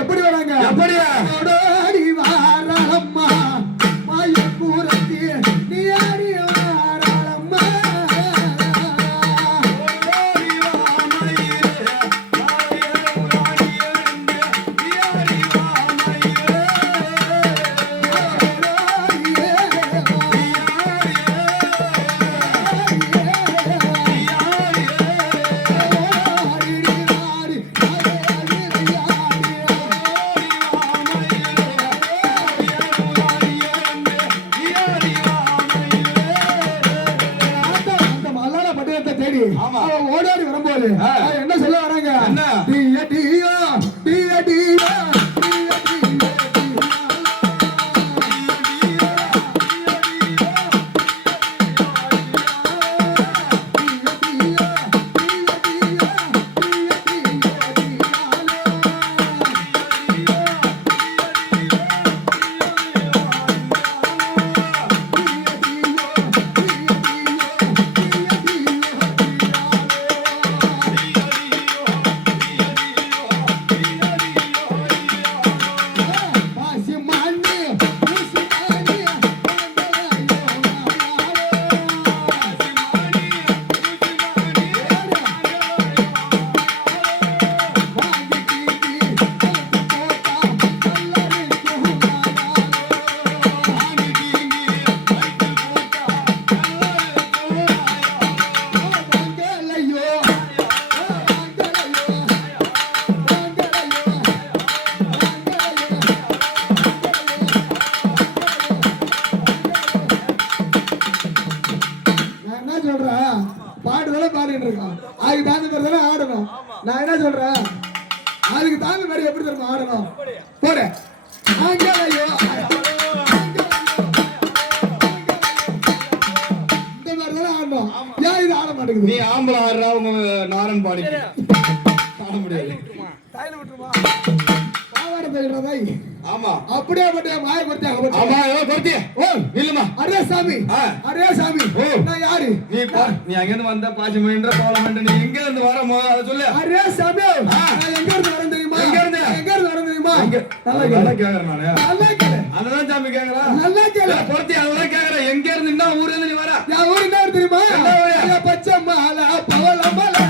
எப்படி வராங்க எப்படியா ஓடாடி வரும்போது என்ன சொல்ல வராங்க நான் என்ன சொல்றேன் அதுக்கு தாங்க மாதிரி எப்படி தெரியுமா ஆடணும் போட இந்த மாதிரி தானே ஆடணும் ஏன் இது ஆட மாட்டேங்குது நீ ஆம்பளை ஆடுறா உங்க நாரன் பாடி ஆட முடியாது ஆமா அப்படியே மாய கொடுத்தாங்க ஆமா கொடுத்திய ஓ இல்லமா அரே சாமி ஓ நான் யாரு நீ அங்க இருந்து வந்த பாசி மணின்ற போலாம் நீ எங்க இருந்து வர அத சொல்லு அரே சாமி நான் எங்க இருந்து வரேன் தெரியுமா எங்க இருந்து வரேன் தெரியுமா நல்லா கேக்குறேன் நானே நல்லா கேளு அததான் சாமி கேக்குறா நல்லா கேளு பொறுத்தி அததான் கேக்குறேன் எங்க இருந்து என்ன ஊர்ல இருந்து நீ வர நான் ஊர் என்ன தெரியுமா பச்சை மாலை பவள மாலை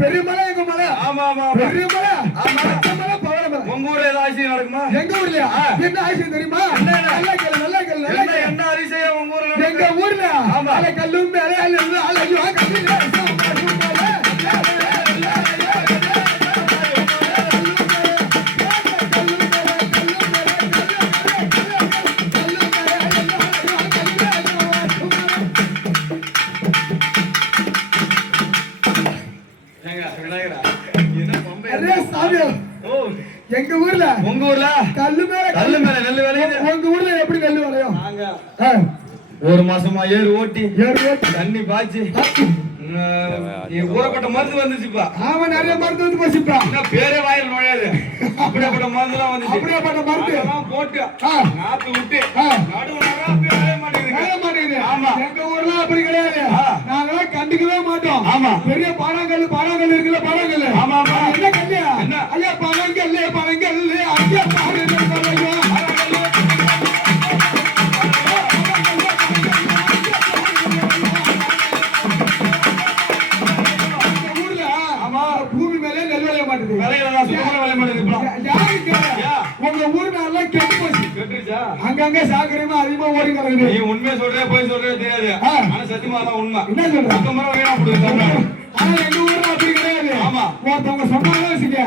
பெருமலை எங்க மலை ஆமா ஆமா பெருமலை மலை பவள மலை உங்க ஊர்ல ஏதாவது அதிசயம் நடக்குமா எங்க ஊர்லயா என்ன அதிசயம் தெரியுமா நல்லா கேளு என்ன அதிசயம் உங்க ஊர்ல எங்க ஊர்ல அலை கல்லும் மேலே அலையோ எங்க ஊர்ல உங்க ஊர்ல கல்லு மேல நெல்லு விளையுது உங்க ஊர்ல எப்படி நெல்லு விளையும் ஒரு மாசமா ஏறு ஓட்டி தண்ணி பாய்ச்சி ஊறப்பட்ட மருந்து வந்துச்சுப்பா அவன் நிறைய மருந்து வந்து போச்சுப்பா பேரே வாயில் நுழையாது அப்படியேப்பட்ட மருந்து எல்லாம் வந்து அப்படியேப்பட்ட மருந்து போட்டு நாத்து விட்டு நடுவு மாட்டேங்குது ஆமா. எங்க ஊர்ல அப்படி கிடையாது. நாங்களாம் கண்டுக்கவே மாட்டோம். ஆமா. பெரிய பாறாங்கல் இருக்குல்ல, பாறாங்கல். ஆமா, ஆமா. என்ன கல்லு? என்ன? ஐயா பனங்கல், ஐயா பாறாங்கல். ஊர்ல ஆமா. பூமி மேலே நெல் விளைய மாட்டேங்குது. விலையில சுத்தமான விலை மாட்டேங்குது இப்போ. யாருக்கு? யா. உங்க ஊர் நல்லா கெட்டு போச்சு. கெட்டுருச்சா? அங்கங்க சாக்கடைமா அதிகமா ஓடி கிடக்குது. நீ உண்மையை சொல்றே போய் சொல்றே தெரியாது. ஆனா சத்தியமா அதான் உண்மை. என்ன சொல்ற? சுத்த முறை வீணா போடுது தமிழ்நாடு. ஆனா எங்க ஊர்ல அப்படி கிடையாது. ஆமா. ஒருத்தவங்க சொன்னாலும் வச்சுக்க,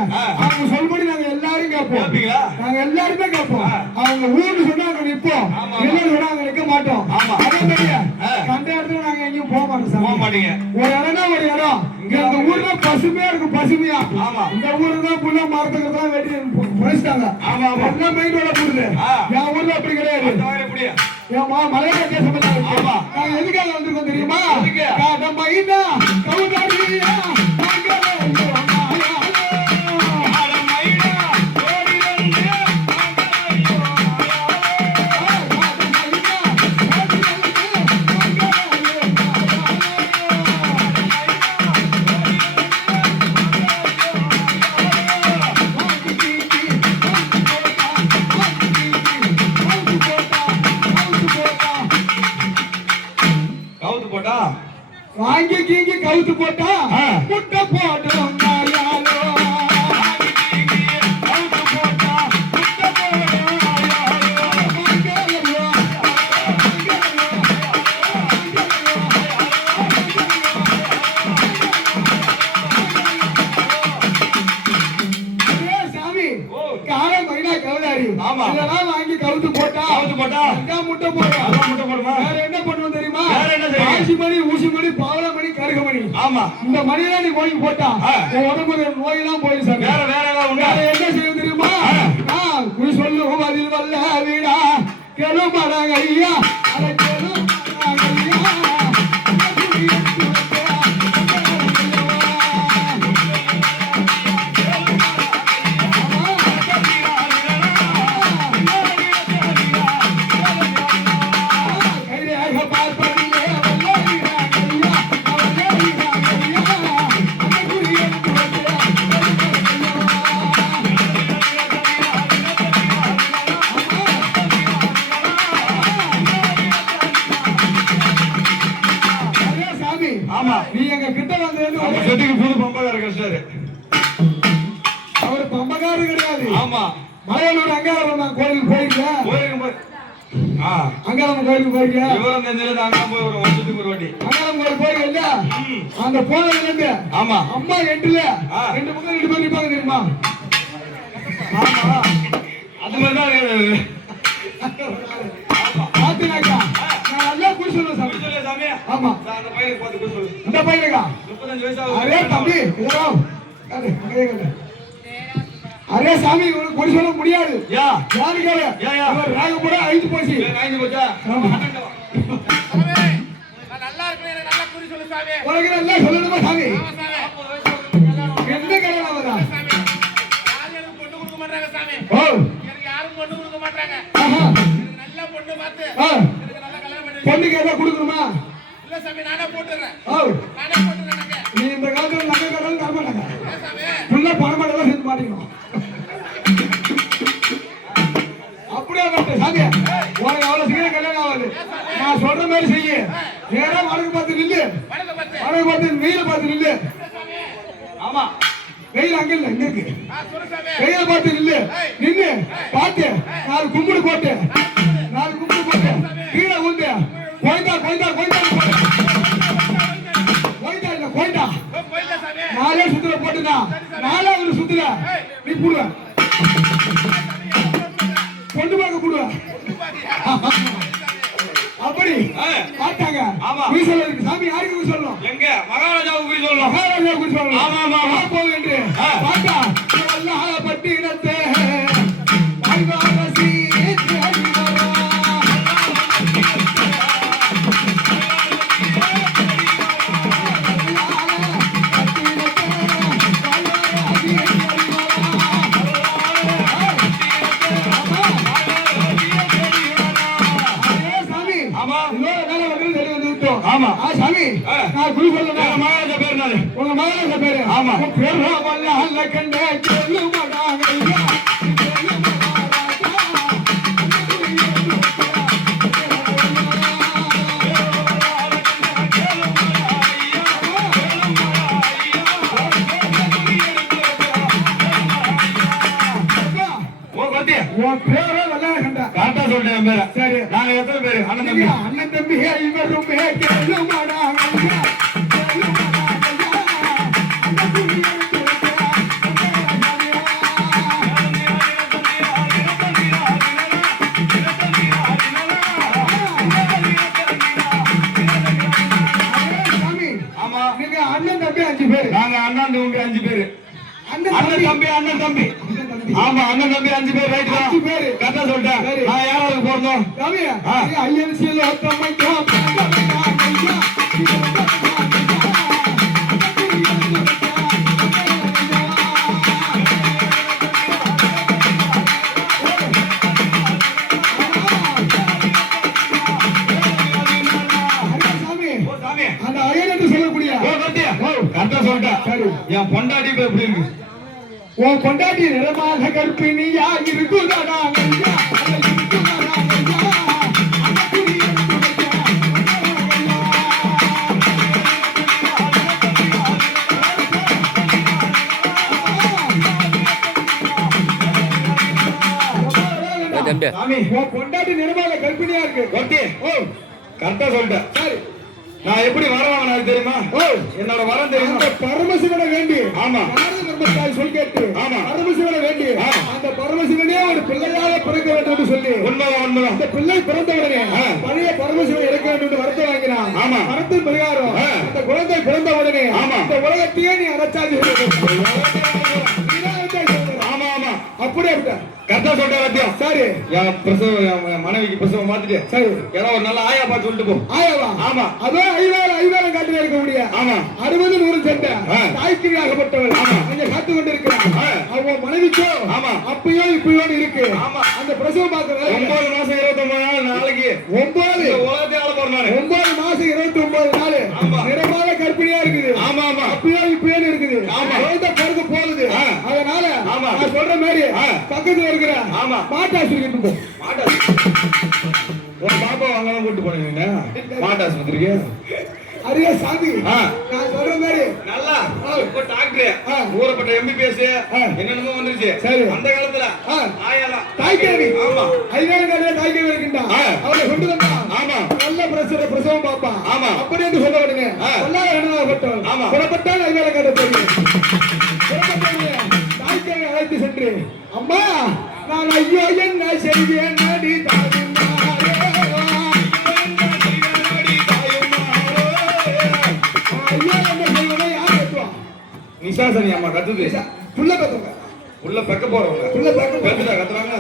அவங்க சொல்படி நாங்க எல்லாரும் கேட்போம். கேப்பீங்களா? நாங்க எல்லாருமே கேட்போம். அவங்க ஊர்னு சொன்னா அங்க நிப்போம். ஆமா. இல்லன்னு சொன்னா அங்க நிக்க மாட்டோம். ஆமா. அதே மாதிரியே அந்த இடத்துல நாங்க எங்கேயும் போக மாட்டோம் சார். போக மாட்டீங்க. ஒரு இடம்னா ஒரு இடம். எங்க ஊர்ல பசுமையா இருக்கும், பசுமையா. ஆமா. இந்த ஊர்ல தான் புள்ள மரத்துக்கு வெட்டி புதைச்சிட்டாங்க. ஆமா, ஆமா. எல்லாம் மைண்டோட போடுது. என் ஊர்ல அப்படி கிடையாது. அந்த மாதிரி எப்படியா? என் மலையாள தேசம் எல்லாம் ஆமா. நாங்க எதுக்காக வந்திருக்கோம் தெரியுமா? எதுக்கு? நம்ம ஐயா கவுதாரியா கவுத்து போட்டா வாங்கி கீங்கி கவுத்து போட்டா முட்டை போடும் நாயாலோ. கவுத்து போட்டா முட்டை போடும் நாயாலோ. மங்களோ, மங்களோ. சாமி காலை மைனா கவுதாரி. ஆமா. இதெல்லாம் வாங்கி கவுத்து போட்டா கவுத்து போட்டா அதான் முட்டை போடும். அதான் முட்டை போடுமா? வேற என்ன பண்ணுவோம் தெரியுமா? வேற என்ன செய்வீங்க? ஆசி மணி, ஊசி மணி, பாவலமணி, கருகமணி. ஆமா. இந்த மணியெல்லாம் நீ வாங்கி போட்டா உன் உடம்புல நோய் எல்லாம் போயிடும் சாமி. வேற வேற ஏதாவது உண்டா? வேற என்ன செய்யும் தெரியுமா? குடி சொல்லும் பதில் வல்ல வீடா கெழுமடங்க ஐயா, அட கெழுமடங்க ஐயா. கைரேக பார்ப்பதிலே வல்ல வீடா ஐயா, வல்ல வீடா ஐயா. அந்த குறியன் துவச்சே சாமி. ஆமா. நீ எங்க கிட்ட வந்து நம்ம செட்டுக்கு புது பம்பகார கஷ்டாரு. அவர் பம்பகாரர் கிடையாது. ஆமா. மலையனூர் அங்காளம்மன் கோயிலுக்கு போயிருக்கேன். கோயிலுக்கு போய் அங்காளம்மன் கோயிலுக்கு போயிருக்கேன். விவரம் தெரிஞ்சதுல அங்க போய் ஒரு வருஷத்துக்கு ஒரு வாட்டி. அங்காளம்மன் கோயில் போயிருக்கல. அந்த போனதுல இருந்து ஆமா. அம்மா எட்டுல 2 பக்கம் 2 பேர் நிப்பாங்க தெரியுமா? ஆமா. அது மாதிரி தான் இருக்குது. பாத்துனாக்கா நான் நல்லா குடி சொல்லுவேன் சாமி. சொல்லு சாமி. ஆமா. அந்த பையனுக்கு பார்த்து போய் சொல்லு. இந்த பையனுக்கா 35 வயசு அரே ஆகுது. தம்பி இதோ அரே சாமி உனக்கு குடி சொல்ல முடியாது. யா. யாரு கேளு? யா. ராக போட அழிஞ்சு போச்சு. வாங்கி போச்சா? ஆமா. நல்லா இருக்கு, எனக்கு நல்லா குறி சொல்லு சாமி. உனக்கு நல்லா சொல்லணுமா சாமி? ஆமா சாமி. எந்த கடையில வரா? சாமி, யாரும் எனக்கு பொண்ணு கொடுக்க மாட்டாங்க சாமி. ஓ எனக்கு யாரும் பொண்ணு கொடுக்க மாட்டாங்க. ஆஹா. எனக்கு நல்ல பொண்ணு பார்த்து எனக்கு நல்ல கல்யாணம் பண்ணி பொண்ணுக்கு ஏதோ கொடுக்கணுமா? இல்ல சாமி, நானே போட்டுறேன். ஓ நானே போட்டுறேன் எனக்கு. நீ இந்த காலத்துல நகை கடன் தர மாட்டாங்க. ஏன் சாமி? புள்ள பணமாடெல்லாம் சேர்த்து மாட்டிக்கணும். அப்படியே வந்து சாமி உனக்கு அவ்வளவு சீக்கிரம் கல்யாணம் ஆகாது. நான் சொல்ற மாதிரி செய்ய. நேரா வடக்கு பார்த்து நில்லு. வடக்கு பார்த்து. வடக்கு பார்த்து வெயில பார்த்து நில்லு. ஆமா. வெயில் அங்க இல்ல இங்க இருக்கு. சொல்லு சாமி. வெயில பார்த்து நில்லு. நின்னு பார்த்து 4 கும்பிடு போட்டு 4 கும்பிடு போட்டு கீழே உண்டு கோயிந்தா கோயிந்தா கோயிந்தா கோயிந்தா இல்ல கோயிந்தா போயிட்டா சாமி. 4 சுத்துல போட்டுனா 4வது சுத்துல நீ போடுவ பொண்ணு பார்க்க போடுவ அப்படி பார்த்தாங்க. ஆமா. குறி சொல்ல சாமி யாருக்கு குறி சொல்லணும்? எங்க மகாராஜாவுக்கு போய் சொல்லணும். மகாராஜா குறி சொல்லணும். ஆமா, ஆமா, ஆமா. போகும் என்று பார்த்தா பட்டி இடத்தே பைவாரசி தேடி வரா. சாமி ஆமா. இன்னொரு வேலை வந்து விட்டோம். ஆமா. சாமி ஆ. நான் குறி சொல்லணும். என் மகனுக்கு பேர் நானு. உங்க மகனுக்கு பேரு? ஆமா. உன் பேரு வல்ல அல்ல கண்டே கேளுமடாங்க ஐயா. உன் பத்தி உன் பேரு வல்ல கண்டா. கரெக்டா சொல்லிட்டேன் என் பேரை. சரி. நாங்க எத்தனை பேரு அண்ணன் தம்பி? அண்ணன் தம்பி இவருமே கேளுமடாங்க ஐயா. சாமி ஆமா. நீங்க அண்ணன் தம்பி 5 பேரு. நாங்க அண்ணன் தம்பி 5 பேரு. அண்ணன் அண்ணன் தம்பி தம்பி அண்ணன் தம்பி. அண்ணன் தம்பி ஆமா அண்ணன் தம்பி 5 பேர் ரைட் தான். 5 பேரு. கரெக்டா சொல்லிட்டேன். சரி. நான் யாராவது போறோம்? சாமி ஆ. ஐயன்சியில் ஒத்தமைக்கோ ஓ சாமி. அந்த ஐயன் என்று சொல்லக்கூடிய ஓ கரெக்டா. கரெக்டா சொல்லிட்டேன். சரி. என் பொண்டாட்டி இப்ப எப்படி இருக்கு? உன் கொண்டாடி நிறமாக கற்பிணியா இருக்குதாடா ஐயா. அந்த இருக்குதாடா ஐயா. அந்த குடி தம்பி சாமி. உன் கொண்டாடி நிறமாக கற்பிணியா இருக்கு. ஓகே. ஓ கரெக்டா சொல்லிட்டேன். சரி. நான் எப்படி வர வாங்கினது தெரியுமா? ஓ என்னோட வரம் தெரியுமா? அந்த பரமசிவனை வேண்டி ஆமா. நாரத தர்மத்தாய் சொல் கேட்டு ஆமா. பரமசிவனை வேண்டி அந்த பரமசிவனே ஒரு பிள்ளையாக பிறக்க வேண்டும் என்று சொல்லி உண்மைதான் உண்மைதான். அந்த பிள்ளை பிறந்தவுடனே ஆ. பழைய பரமசிவன் இருக்க வேண்டும் என்று வரத்தை வாங்கினான். ஆமா. வரத்தின் பிரகாரம் ஆ. அந்த குழந்தை பிறந்தவுடனே ஆமா. இந்த உலகத்தையே நீ அரைச்சாது ஆமா ஆமா. அப்படியே விட்ட. கரெக்டா சொல்லிட்டேன் ரத்தியம். சரி என் பிரசவம் என் மனைவிக்கு பிரசவம் பார்த்துட்டு சரி ஏதோ ஒரு நல்ல ஆயா பார்த்து சொல்லிட்டு போ. ஆயவா ஆமா. அதோ ஐவேலம் காட்டில் இருக்க முடியாது. ஆமா. 60 100 சண்டை ஆ. தாய்க்கிரியாகப்பட்டவர் ஆமா. அங்கே காத்து கொண்டிருக்கிறார். ஆ. அவங்க மனைவிக்கோ ஆமா. அப்பயோ இப்பயோ இருக்கு. ஆமா. அந்த பிரசவம் பார்க்கறது 9 மாசம் 29 நாள் நாளைக்கு 9 இந்த உலகத்தை ஆள போறேன் நானு. 9 மாசம் 29 நாள் ஆமா. நிறமாக கர்ப்பிணியா இருக்குது. ஆமா ஆமா. அப்பயோ இப்பயோ இருக்குது. ஆமா. குழந்தை பிறகு போகுது. ஆ. அதனால ஆமா. நான் சொல்ற மாதிரி ஆ. பக்கத்துல இருக்கிற ஆமா. மாட்டாசிரிக்கிட்டு போ. மாட்டா ஒரு பாப்பா அங்கதான் கூட்டு போனீங்க மாட்டாஸ்பத்திரிக்கு. அரிய சாமி ஆ. நான் சொல்ற மாதிரி நல்லா இப்ப டாக்டர் ஆ. ஊரப்பட்ட எம்பிபிஎஸ் ஆ. என்னென்னமோ வந்துருச்சு. சரி. அந்த காலத்துல ஆ. ஆயெல்லாம் தாய்க்கேவி ஆமா. ஐவேல காட்டில தாய்க்கேவி இருக்கின்றா. ஆ. அவளை கொண்டு வந்தா ஆமா. நல்ல பிரசவம் பாப்பா. ஆமா. அப்படி என்று சொல்ல உடனே ஆ. எல்லாரும் எண்ணப்பட்டவன் ஆமா. புறப்பட்டால் ஐவேல காட்ட போகிறேன். புறப்பட்டவனே தாய்க்கேவி அழைத்து சென்று அம்மா நான் ஐயோ என்ன செய்வேன் நடி தாயுமாரே. ஐயோ என்ன செய்வதை யார் கட்டுவா? நிசாசனி அம்மா கத்துது. புள்ள கத்துவங்க. உள்ள பெக்க போறவங்க புள்ள பெக்க பெக்குதா கத்துறாங்க.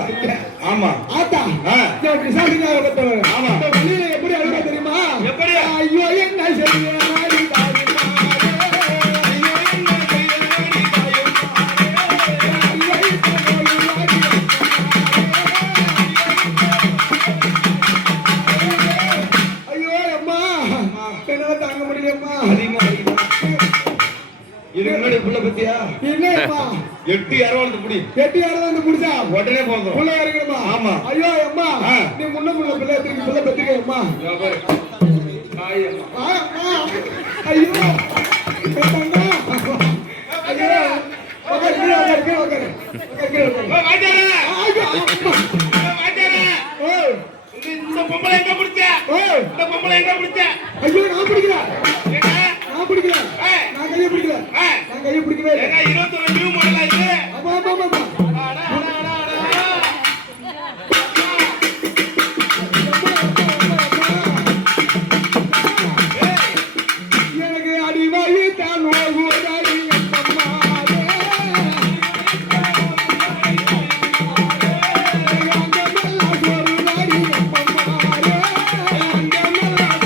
ஆமா. ஆத்தா ஆ. விசாரிக்கப்பட்டவர் ஆமா. இந்த வழியில எப்படி அழுவா தெரியுமா? எப்படி? ஐயோ என்ன செய்வேன் நடி தாயுமாரே. ஐயோ என்ன செய்வேன் நடி தாயுமாரே. ஐயோ என்ன செய்வேன் நடி ஐயோ அம்மா என்னால தாங்க முடியலம்மா. அதிகமா வலிக்குதா? இதுக்கு முன்னாடி புள்ள பத்தியா இல்லையம்மா 8 அரவணத்து புடி எட்டி யாரும் வந்து முடிச்சா உடனே போதும். புள்ள இறங்கணுமா? ஆமா. ஐயோ அம்மா ஆ. நீ முன்ன புள்ள பிள்ளை திருப்பி புள்ள பெற்றுக்க அம்மா. இதோ பாரு. தாய் அம்மா. ஐயோ தங்கா. ஐயோ உட்காரு, கீழே உட்காரு, கீழே உட்காரு. உட்காரு, கீழே உட்காரு. வாட்டாரே. ஐயோ, அம்மா. வாட்டாரே. ஓய், இந்த பொம்பளை எங்க பிடிச்ச? ஓய். இந்த பொம்பளை எங்க பிடிச்ச? ஐயோ நான் பிடிக்கிறேன். என்ன? நான் பிடிக்கிறேன். ஏய். நான் கையை பிடிக்கிறேன். ஆ. நான் கையை பிடிக்கவே இல்லை. ஏங்க 21 நியூ மாடல் ஆயிடுச்சு. ஆமா ஆமா ஆமா அட அட அட அட. எனக்கு அடிவாயி தான் ஓகுவதாடி அம்மாவே. அங்கமெல்லாம் சோறுதாடி அம்மாவே. அங்கமெல்லாம்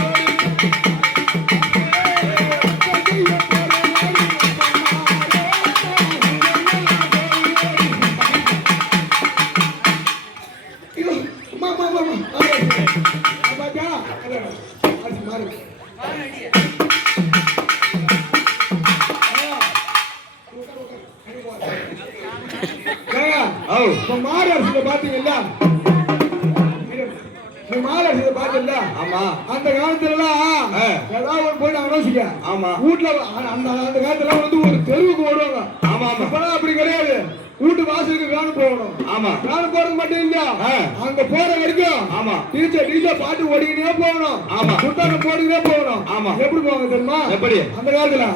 ஏங்க, ஓ இப்ப மாடு அரிசியை பாத்தீங்களா? நீ மாடு அரிசியை பாத்தீங்களா? ஆமா அந்த காலத்துல எல்லாம் ஆ. ஏதாவது ஒரு போய் நாங்க யோசிக்க ஆமா வீட்டுல அந்த அந்த காலத்துல வந்து ஒரு தெருவுக்கு வருவாங்க. ஆமா ஆமா இப்பெல்லாம் அப்படி கிடையாது. வீட்டு வாசலுக்கு வேணும் போகணும். ஆமா வேணும் போறது மட்டும் இல்ல, ஆ. அங்க போற வரைக்கும் ஆமா டிஜே பாட்டு ஓடிக்கிட்டே போகணும். ஆமா. புத்தாண்டு போட்டுக்கிட்டே போகணும். ஆமா. எப்படி போவாங்க தெரியுமா? எப்படி? அந்த காலத்துல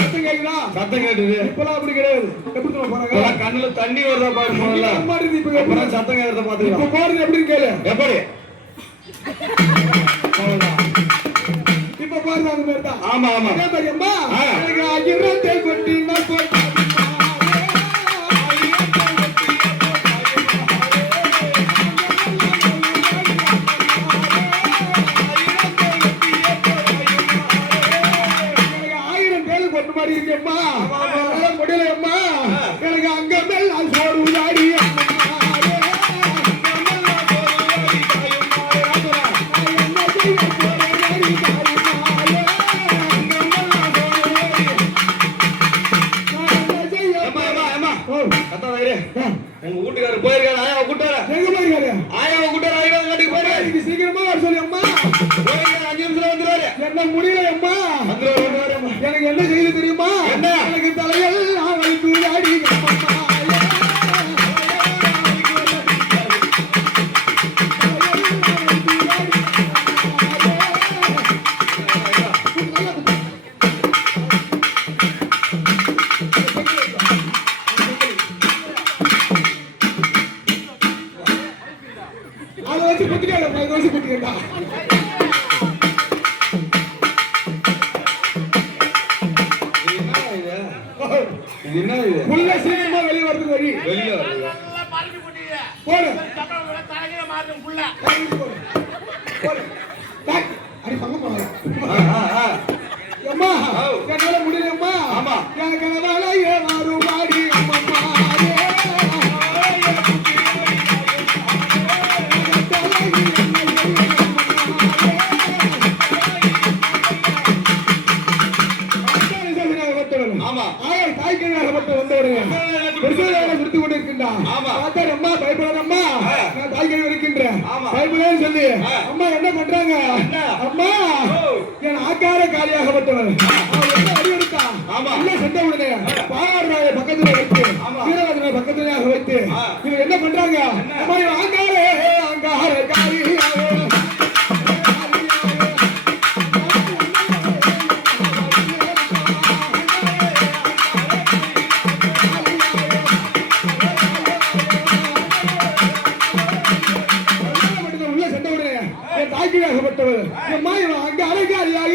சத்தம் கேக்குதா? சத்தம் கேட்டுது. இப்பெல்லாம் அப்படி கிடையாது. எப்படி தெரியுமா போறாங்க? இப்பெல்லாம் கண்ணுல தண்ணி வருதா பாரு முதல்ல. அம்மா இருந்து இப்ப எப்படி? அப்புறம் சத்தம் கேட்கறத இப்ப பாத்துக்கலாம். போறது எப்படின்னு கேளு. எப்படி? அவ்வளவுதான். இப்ப போறது அந்த மாதிரி தான். ஆமா ஆமா அதே மாதிரி அம்மா ஆ. எனக்கு அகிரத்தை கொட்டினா போட்டு ஆயிரம் பேரு கொண்டு மாதிரி இருக்கேம்மா. முடியல அம்மா. எனக்கு அங்க மேல் நான் சோறு உதாடி ஏம்மா, ஏம்மா, ஏம்மா. கத்தாத இரு. உங்க வீட்டுக்காரர் போயிருக்காரு ஆயாவை கூட்டு வர. எங்க போயிருக்காரு? ஆயாவை கூட்டு வர. ஆயாவை காட்டுக்கு போயிரு. இன்னைக்கு சீக்கிரமா வர சொல்லி அம்மா. போயிருக்காரு, 5 நிமிஷத்துல வந்துருவாரு. என்ன முடியல அம்மா. வந்துருவாரு. எனக்கு என்ன செய்யுது தெரியுமா? என்ன? எனக்கு தலையில் அவளுக்கு அடி அதை வச்சு குத்திட்டா, இதை வச்சு குத்திட்டா. இது என்ன இது? உள்ள சீக்கிரமா வெளியே வரதுக்கு வழி வெளிய வருது. நல்லா பறந்து போட்டீங்க. போடு. சம்பளம் கூட தலைகீழ மாறும் புள்ள. போடு. போடு. டேய், அடி பங்க போறா. ஆ. அம்மா, ஆ. என்னால முடியலம்மா. ஆமா. எனக்கு வேலையே மாறுபாடி அம்மா. ஆமா. ஆமா. ஆமா. அம்மா என்ன பண்றாங்க? அம்மா என் ஆக்கார காலியாகப்பட்டவன் ஆமா. சென்ற உடனே பாராடுறாங்க பக்கத்துல வைத்து வீரவாதனை பக்கத்துலயாக வைத்து இவங்க என்ன பண்றாங்க? அம்மா இவன் ஆங்கார காலியாக உள்ள சென்ற உடனே என் தாய்க்கியாகப்பட்டவர் அம்மா இவன் அங்க அரைக்காலியாக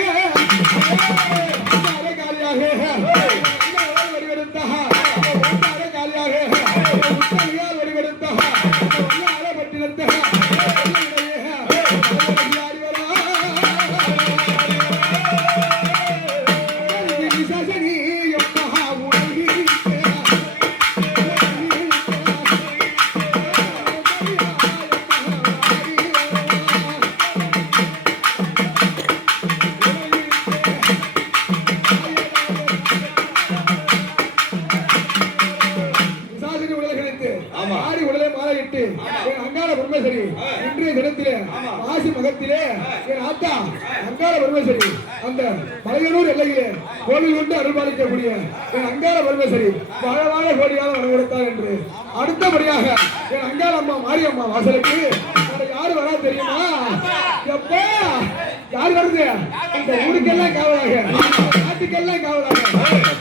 இன்றைய தினத்திலே மாசி மகத்திலே என் ஆத்தா அங்காள பரமேஸ்வரி அந்த மலையனூர் எல்லையிலே கோவில் கொண்டு அருள்பாலிக்கக்கூடிய என் அங்காள பரமேஸ்வரி வாழ வாழ கோடியாக வரம் கொடுத்தார் என்று அடுத்தபடியாக என் அங்காள அம்மா மாரியம்மா வாசலுக்கு யாரு வரா தெரியுமா? எப்பா யார் வருது? இந்த ஊருக்கெல்லாம் காவலாக, நாட்டுக்கெல்லாம் காவலாக,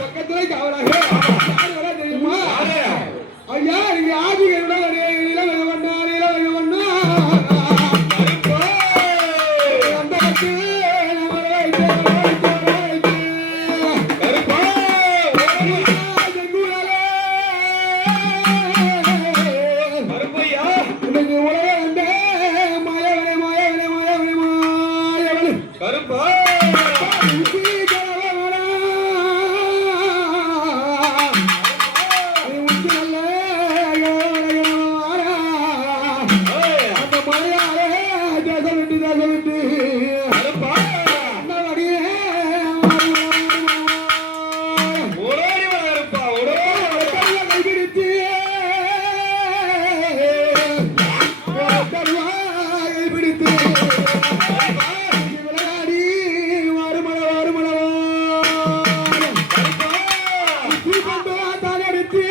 பக்கத்திலே காவலாக யார் வரா தெரியுமா? ஐயா நீங்க ஆதிகளோட வேண்டியதாக விட்டு கருப்பா அண்ணாடியே ஓடோடி வா கருப்பா ஓடோடி கைபிடித்து கைபிடித்து விளையாடி வருமள வருமள கொண்டு தான் எடுத்து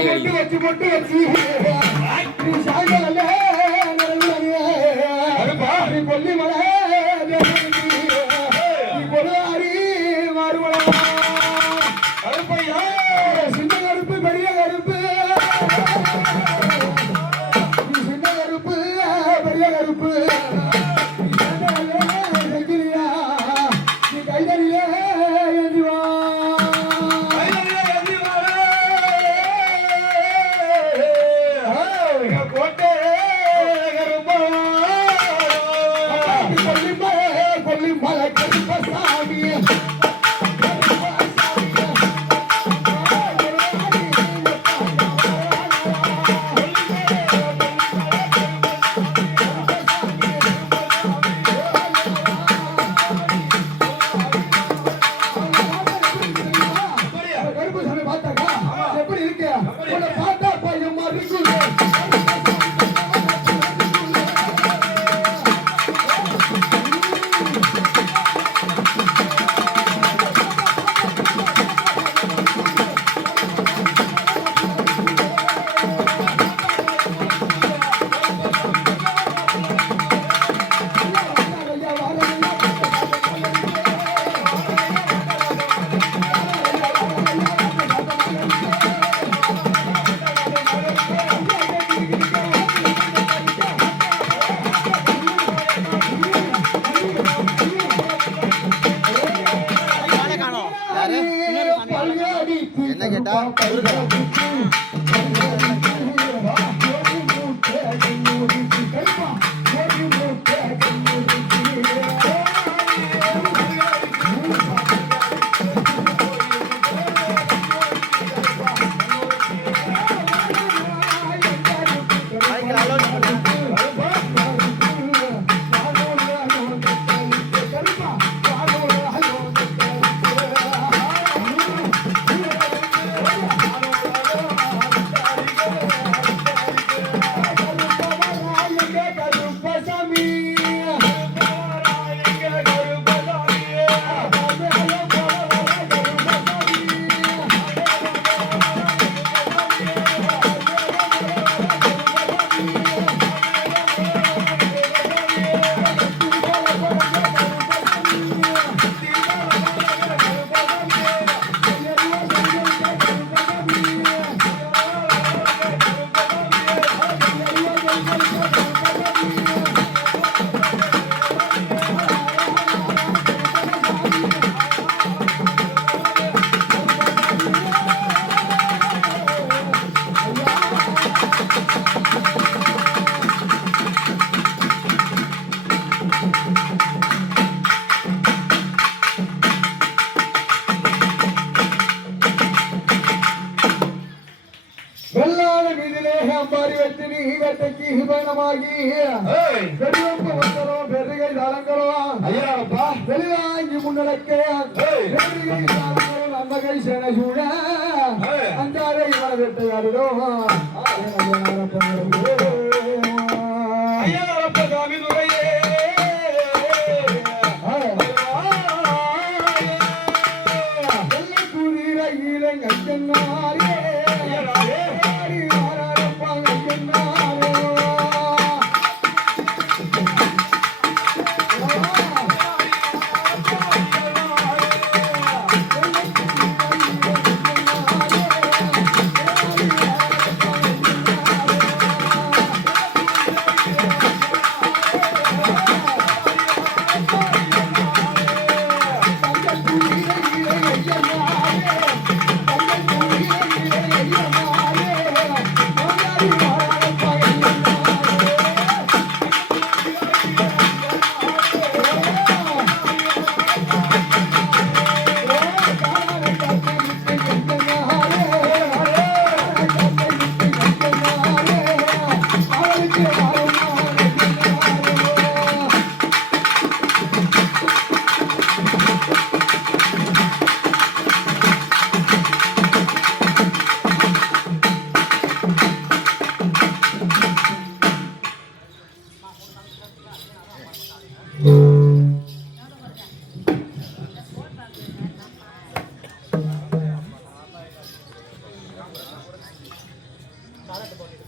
வச்சு போட்டு வச்சு நீ சாயங்கால நீ கொல்லி மலை நீ பொருளாரி மாறுவளம் கருப்பையா சின்ன கருப்பு பெரிய கருப்பு நீ சின்ன கருப்பு பெரிய கருப்பு நீ கைதறியே எழுதிவா கோட்டை கருப்பா கொல்லி மலை கருப்பசாமி கருப்பசாமி பார்த்தாக்கா எப்படி இருக்கு உன்னை பார்த்தா பையன் மாதிரி இருக்கு என்ன கேட்டா வெள்ளாள வீதிலே அம்பாரி வெற்றி நீ வேட்டைக்கு பயணமாகி பெரியவங்க வந்தரும் பெருகை தாளங்களும் ஐயாப்பா தெளிவாங்கி முன்னடக்க பெருகை தாளங்களும் அந்த கை சேனை சூழ அஞ்சாரை வர வேட்டையாடிடும் ஐயாப்பா சாமி துறையே வெள்ளை குதிர ஈரங்கன்னாரே ஐயா காலத்து போட்டு